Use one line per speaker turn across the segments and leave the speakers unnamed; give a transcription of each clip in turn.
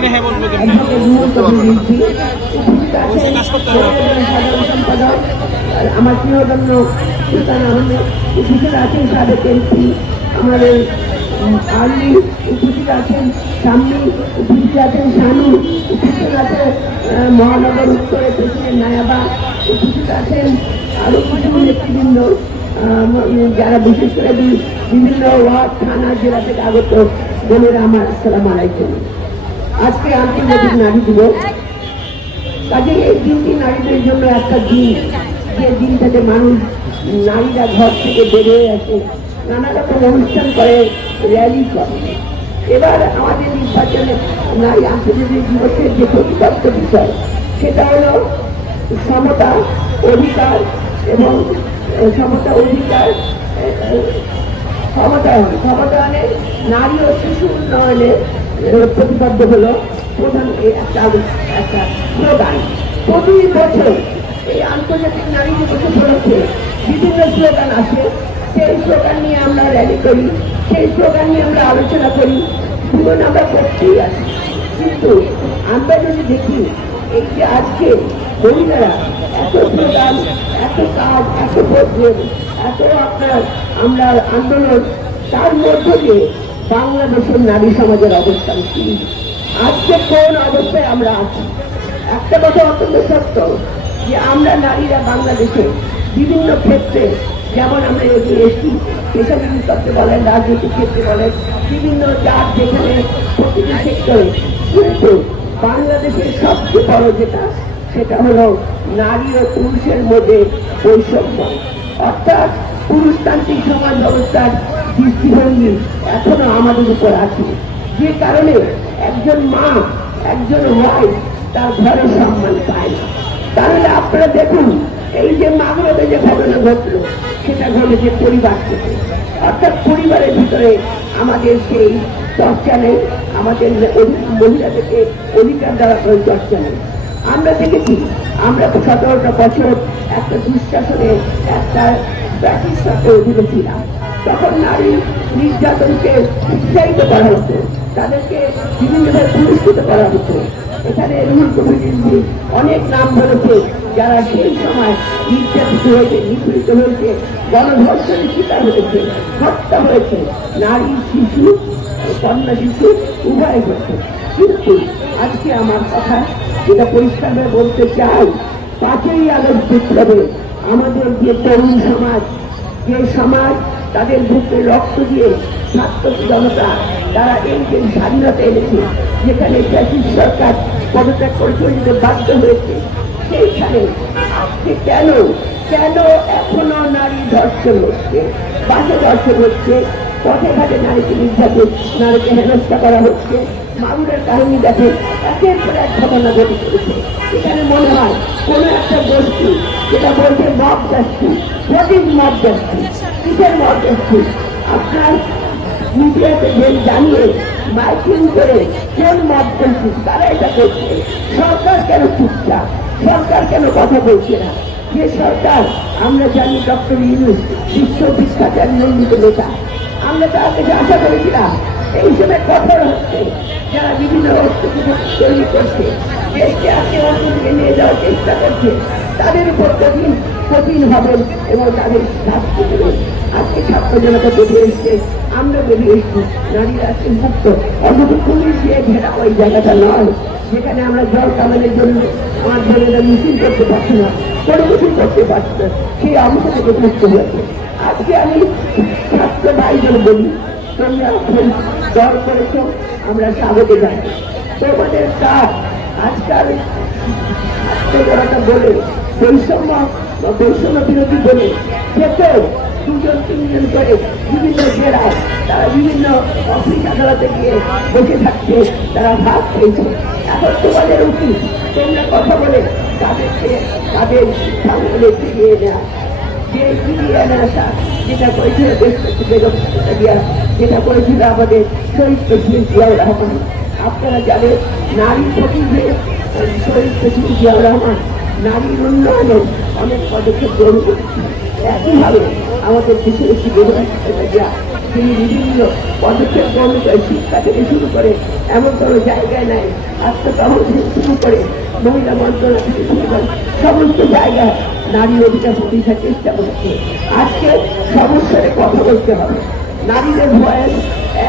থেকে হ্যাঁ বলব কেমনে অবশ্যই কাজ করতে হবে
আমার আছেন সাবেক এমপি আমাদের আর্মি উপস্থিত আছেন সামনি উপস্থিত আছেন শানু উপস্থিত আছে মহানগর উত্তরের প্রেসিডেন্ট নায়াবা উপস্থিত আছেন আরও কিছু নেতৃবৃন্দ যারা বিশেষ করে বিভিন্ন ওয়ার্ড থানা জেলা থেকে আগত বোনেরা আমার আসসালাম আলাইকুম। আজকে আন্তর্জাতিক নারী দিবস কাজে এই দিনটি নারীদের জন্য একটা দিন, যে দিনটাতে মানুষ, নারীরা ঘর থেকে বেরিয়ে আসে, নানা রকম অনুষ্ঠান করে র্যালি করে। এবার আমাদের নির্বাচনে নারী আন্তর্জাতিক দিবসের যে প্রতিপাদ্য বিষয়, সেটা হলো সমতা, অধিকার এবং সমতা, অধিকার ক্ষমতায়ন ক্ষমতায়নে নারী ও শিশু উন্নয়নে প্রতিপাদ্য হলো প্রধান একটা একটা স্লোগান প্রতি বছর এই আন্তর্জাতিক নারী দিবস উপলক্ষে বিভিন্ন স্লোগান আসে। সেই স্লোগান নিয়ে আমরা র্যালি করি, সেই স্লোগান নিয়ে আমরা আলোচনা করি। জীবন আমরা করতেই আছি। কিন্তু আমরা যদি দেখি এই যে আজকে মহিলারা এত স্লোগান এত কাজ, এত প্রোগ্রাম এত আপনার আমরা আন্দোলন, তার মধ্য দিয়ে বাংলাদেশের নারী সমাজের অবস্থান কি? আজকে কোন অবস্থায় আমরা আছি? একটা কথা অত্যন্ত সত্য, যে আমরা নারীরা বাংলাদেশে বিভিন্ন ক্ষেত্রে, যেমন আমরা এগিয়ে এসেছি পেশাজীবী তত্ত্বে বলেন, রাজনৈতিক ক্ষেত্রে বলেন, বিভিন্ন জাত যেখানে প্রতিটি সেক্টরে, কিন্তু বাংলাদেশের সবচেয়ে বড় যেটা, সেটা হলো নারী ও পুরুষের মধ্যে বৈষম্য। অর্থাৎ পুরুষতান্ত্রিক সমাজ ব্যবস্থার দৃষ্টিভঙ্গি এখনও আমাদের উপর আছে। যে কারণে একজন মা, একজন ওয়াইফ তার ঘরে সম্মান পায় না। তাহলে আপনারা দেখুন, এই যে মাগরবে যে ঘটনা ঘটলো, সেটা ঘটেছে পরিবার থেকে। অর্থাৎ পরিবারের ভিতরে আমাদের সেই চর্চা নেই, আমাদের মহিলাদেরকে অধিকার কোনো চর্চা নেই। আমরা দেখেছি, আমরা সতেরোটা বছর একটা দুঃশাসনের একটা ব্যাটির সাথে ছিলাম তখন নারী নির্যাতনকে উৎসাহিত করা হতো। তাদেরকে বিভিন্নভাবে পুরস্কৃত করা হতো। এখানে রুহুল কমিটির অনেক নাম বলেছে যারা সেই সময় নির্যাতিত হয়েছে, নিপীড়িত হয়েছে, গণধর্ষণের শিকার হয়েছে, হত্যা হয়েছে, নারী, শিশু, কন্যা, শিশু উভয় হয়েছে। কিন্তু আজকে আমার কথা যেটা পরিষ্কারভাবে বলতে চাই পাঁচই আগস্ট বিপ্লবে আমাদের যে তরুণ সমাজ, যে সমাজ, তাদের বুকে রক্ত দিয়ে ছাত্র জনতা, তারা এই যে স্বাধীনতা এনেছে, যেখানে ব্রিটিশ সরকার পদত্যাগ করে চলে যেতে বাধ্য হয়েছে, সেইখানে আজকে কেন কেন এখনও নারী ধর্ষণ হচ্ছে, বাসে ধর্ষণ হচ্ছে? পথে ঘাটে নারীকে নির্যাতন নারীকে হেনস্থা করা হচ্ছে। মাগুরের কাহিনী দেখে একের পর এক ঘটনা ঘটে চলেছে। এখানে মনে হয় কোনো একটা গোষ্ঠী যেটা বলছে মব যাচ্ছি প্রতিক মব যাচ্ছি কিসের মব যাচ্ছি আপনার মিডিয়াতে জানিয়ে মাইকিং করে কোন মব করছি তারা এটা করছে সরকার কেন চুপচাপ? সরকার কেন কথা বলছে না? যে সরকার, আমরা জানি ডক্টর ইউনুস বিশ্ববিখ্যাত নির্মিত নেতা। আমরা তার কাছে আশা করেছিলাম। এই হিসেবে কঠোর হচ্ছে। যারা বিভিন্ন তৈরি করছে, দেশকে আজকে অন্যদিকে নিয়ে যাওয়ার চেষ্টা করছে, তাদের উপর কঠিন কঠিন হবেন এবং তাদের শাস্তি দেবেন আজকে ছাত্র জনতা বেরিয়ে এসছে। আমরা বেরিয়ে এসছি। নারীরা আজকে মুক্ত অন্তত পুলিশ দিয়ে ঘেরা ওই জায়গাটা নয়, যেখানে আমরা জল কামানের জন্য আমার বোনেরা মিছিল করতে পারছি না মিছিল করতে পারছি না। সেই অংশ থেকে মুক্ত হয়েছে। আজকে আমি ছাত্র ভাইদের বলি, তোমরা এখন দল করেছ, আমরা স্বাগত জানাই। তোমাদের কাজ আজকাল ছাত্রজনতা বলে, বৈষম্য বা বৈষম্য বিরোধী বলে কেউ দুজন, তিনজন করে বিভিন্ন জেলায় তারা বিভিন্ন অফিস আদালতে গিয়ে বসে থাকছে, তারা ভাগ খেয়েছে। এখন তোমাদের উচিত তোমরা কথা বলে তাদেরকে, তাদের সামনে ফিরিয়ে নেওয়া যেটা করেছিল যেটা করেছিল আমাদের শহীদ প্রেসিডেন্ট জিয়াউর রহমান আপনারা জানেন নারী প্রতিভে শহীদ প্রেসিডেন্ট জিয়াউর রহমান নারীর উন্নয়নে অনেক পদক্ষেপ গ্রহণ করেছে একইভাবে আমাদের দেশের একটি বিধায়ক তিনি বিভিন্ন পদক্ষেপ গ্রহণ করে শিক্ষা থেকে শুরু করে এমন কোনো জায়গায় নাই আত্মকহন থেকে শুরু করে মহিলা মন্ত্রণালয় থেকে শুরু করে সমস্ত জায়গায় নারী অধিকার প্রতিষ্ঠার চেষ্টা করছে। আজকে সমস্যার কথা বলতে হবে। নারীদের ভয়েস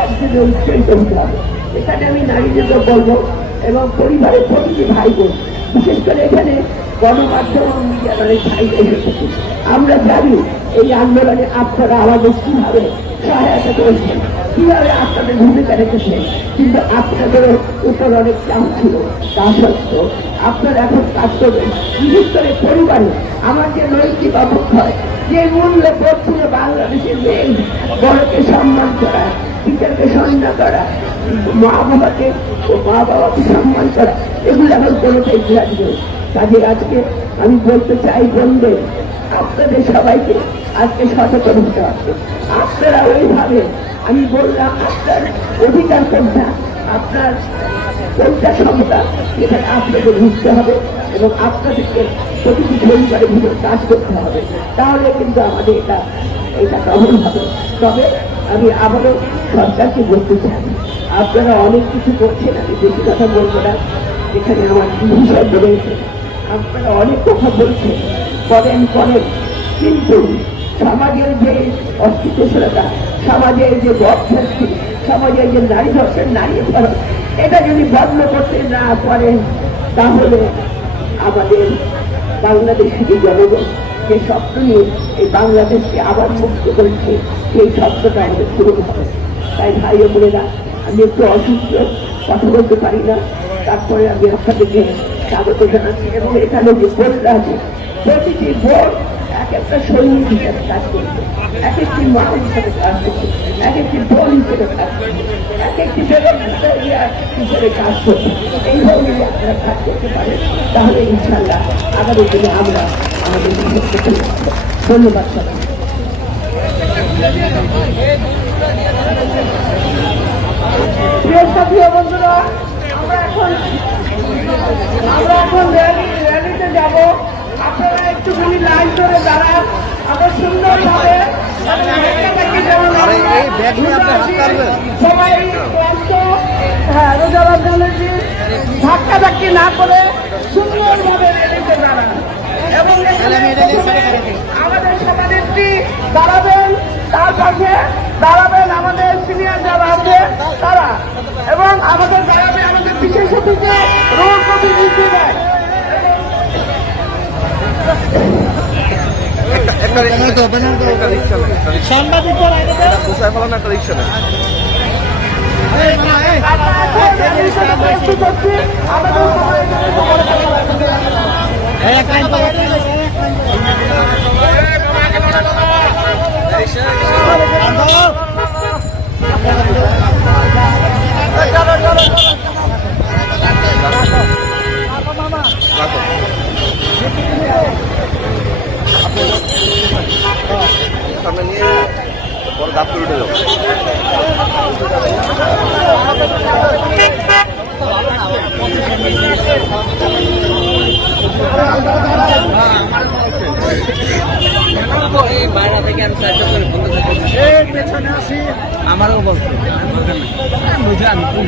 একদিনে উচ্চারিত হতে হবে। এখানে আমি নারীদেরকে বলব এবং পরিবারের প্রতিটি ভাই বোন বিশেষ করে এখানে গণমাধ্যম মিডিয়া অনেক ভাই এসেছে। আমরা জানি এই আন্দোলনে আপনারা আমাদের কীভাবে সহায়তা করেছেন, কীভাবে আপনাদের ভূমিকা রেখেছেন, কিন্তু আপনাদেরও উপর অনেক চাপ ছিল। তা সত্ত্বেও আপনারা এখন কাজ করবেন। বিশেষ করে পরিবারে আমার যে নৈতিক অবক্ষয়, যে মূল্য পড়ছিল বাংলাদেশের মেয়ে, বড়কে সম্মান করা টিচারকে সম্মান করা মা বাবাকে মা বাবাকে সম্মান করা, এগুলো এখন কোনোটাই লাগবে কাজে আজকে আমি বলতে চাই বন্ধে আপনাদের সবাইকে আজকে সচেতন হতে হবে। আপনারা ওইভাবে, আমি বললাম, আপনার অধিকার কোনটা আপনার কোনটা ক্ষমতা এটা আপনাদের বুঝতে হবে এবং আপনাদেরকে প্রতিটি পরিবারের ভিতরে কাজ করতে হবে। তাহলে কিন্তু আমাদের এটা এটা কখন হবে। তবে আমি আবারও সরকারকে বলতে চাই, আপনারা অনেক কিছু করছেন, আমি বেশি কথা বলব না। এখানে আমার বিষয় রয়েছে। আপনারা অনেক কথা বলছেন। করেন করেন। কিন্তু সমাজের যে অস্থিতিশীলতা সমাজের যে বদভক্তি সমাজের যে নারী ধর্ষণ নারী ধর্ষণ এটা যদি বন্ধ করতে না পারেন, তাহলে আমাদের বাংলাদেশের যে জনগণ, যে স্বপ্ন নিয়ে এই বাংলাদেশকে আবার মুক্ত করেছে, সেই স্বপ্নটা আমাদের শুরু হবে। তাই ভাই বোনেরা, আমি একটু অসুস্থ, কথা বলতে পারি না। তারপরে আমি আপনাদেরকে স্বাগত জানাচ্ছি এবং এখানে যে বোর্ডরা আছে প্রতিটি বোর্ড এক একটা সৈনিক হিসেবে কাজ করছে এক একটি মা হিসেবে কাজ করছে এক একটি বোন হিসেবে কাজ করছে এক একটি হিসেবে কাজ করছে এইভাবে যদি আপনারা কাজ করতে পারেন। তাহলে ইনশাল্লাহ আগামী দিনে আমরা আমাদের। ধন্যবাদ সবাই প্রিয় সাথী বন্ধুরা, আমরা এখন আমরা এখন র্যালি র্যালিতে যাব। আপনারা একটুখানি লাইন ধরে দাঁড়ান। আমরা সুন্দরভাবে সবাই হ্যাঁ রোজা রমজানের ধাক্কা ধাক্কি না করে সুন্দরভাবে দাঁড়ান। এবং আমাদের সভানেত্রী দাঁড়াবেন তার পাশে দাঁড়াবেন আমাদের সিনিয়র যারা আছে তারা। এবং আমাদের দাঁড়াবে আমাদের বিশেষ অতিথি রোল কবি দেয় Gracias.
সাংবাদিকদের আগে তো- এই এক লাইন তো-
সামনে নিয়ে পরে দাপ করে
আমারও বলছে বুঝে আমি কোন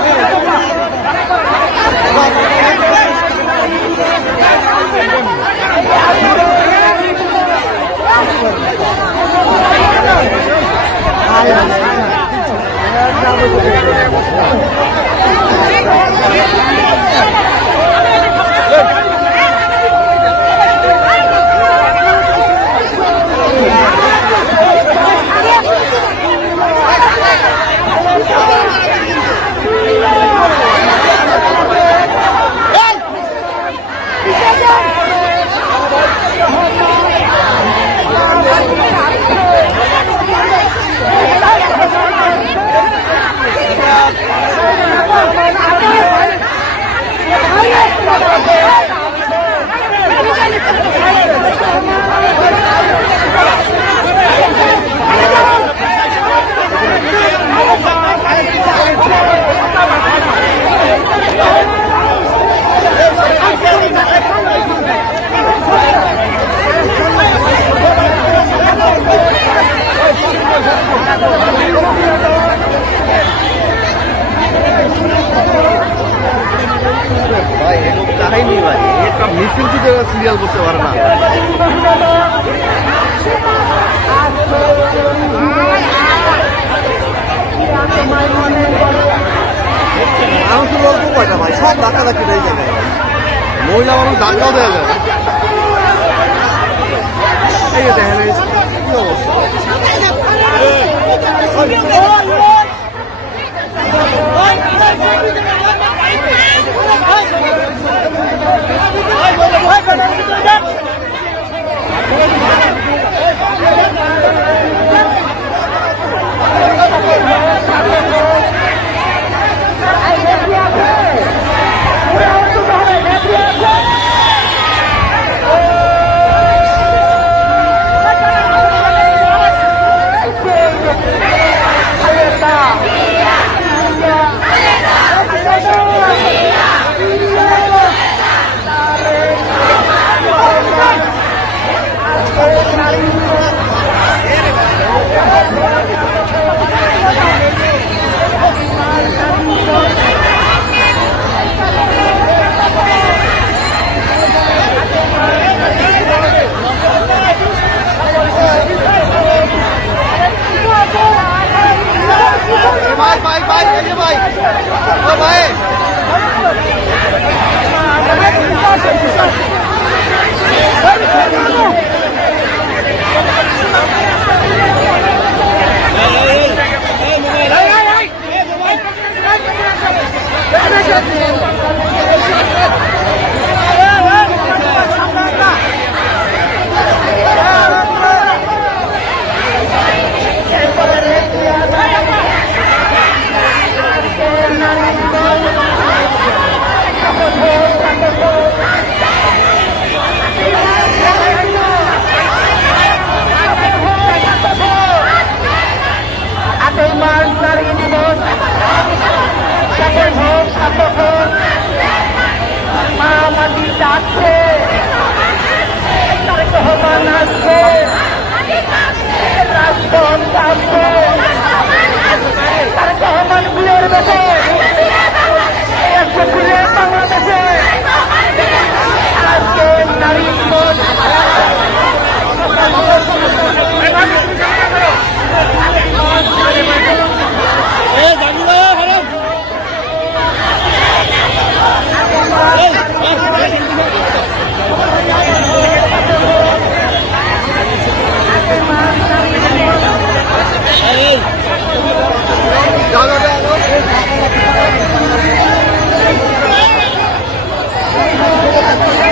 Yeah.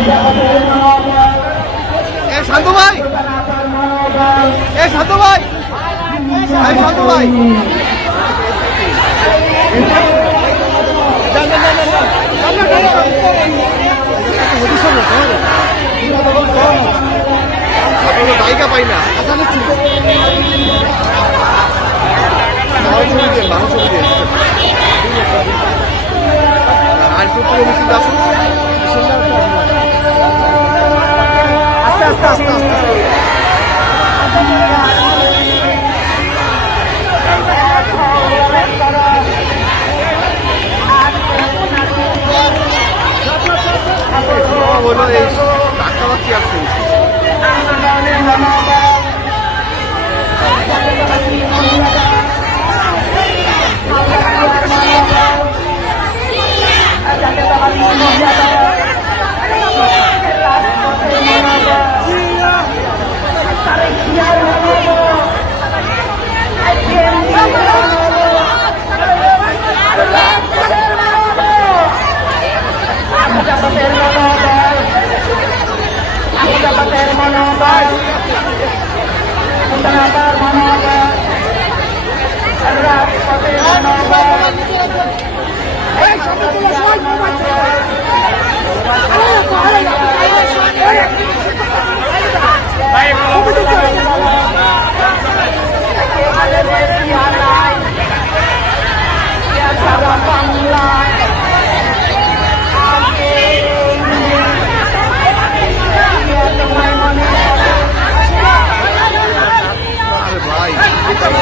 এ
শান্তু
ভাই। এ শান্তু ভাই। এ শান্তু ভাই। জায়গা পাই না। আর পুত্র মিছিল আসুন। atrás, atrás.